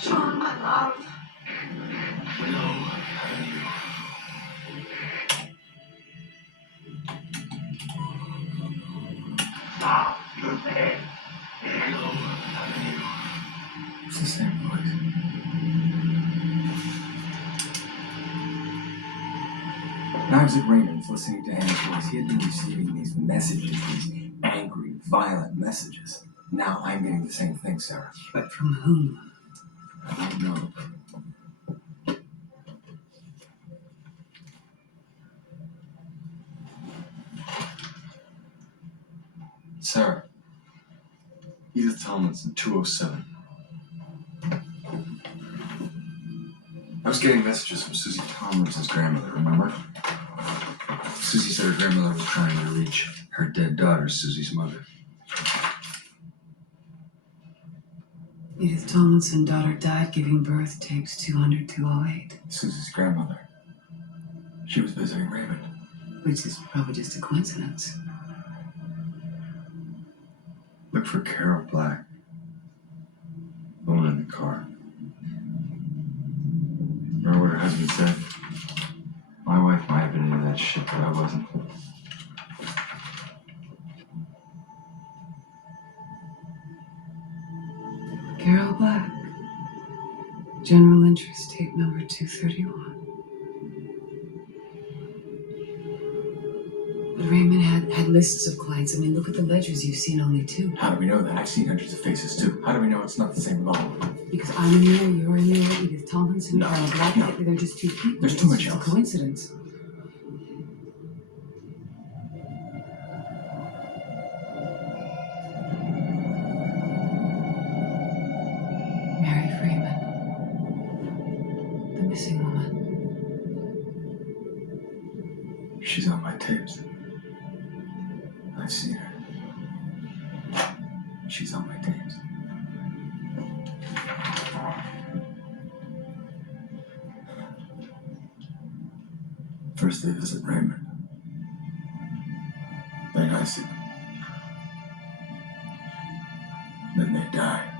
Sean, my love. Hello, how are you? Stop, you're dead. Hello, how are you? It's the same voice. When I was at Raymond's listening to Anne's voice, he had been receiving these messages, these angry, violent messages. Now I'm getting the same thing, Sarah. But from whom? I don't know. Sarah. Edith Tomlinson, 207. I was getting messages from Susie Tomlinson's grandmother, remember? Susie said her grandmother was trying to reach her dead daughter, Susie's mother. Edith Tomlinson, daughter died giving birth, tapes 200-208. Susie's grandmother. She was visiting Raymond. Which is probably just a coincidence. Look for Carol Black. The one in the car. Remember what her husband said? My wife might have been into that shit, but I wasn't. Carol Black. General interest, tape number 231. But Raymond had lists of clients. I mean, look at the ledgers. You've seen only 2. How do we know that? I've seen hundreds of faces too. How do we know it's not the same with all of them? Because I'm in there, you're in there, Edith Tomlinson, No, Carol Black. no. They're just 2 people. There's too much It's else. a coincidence. Mary Freeman. The missing woman. She's on my tapes. I've seen her. She's on my tapes. First they visit Raymond. Then I see them. Then they die.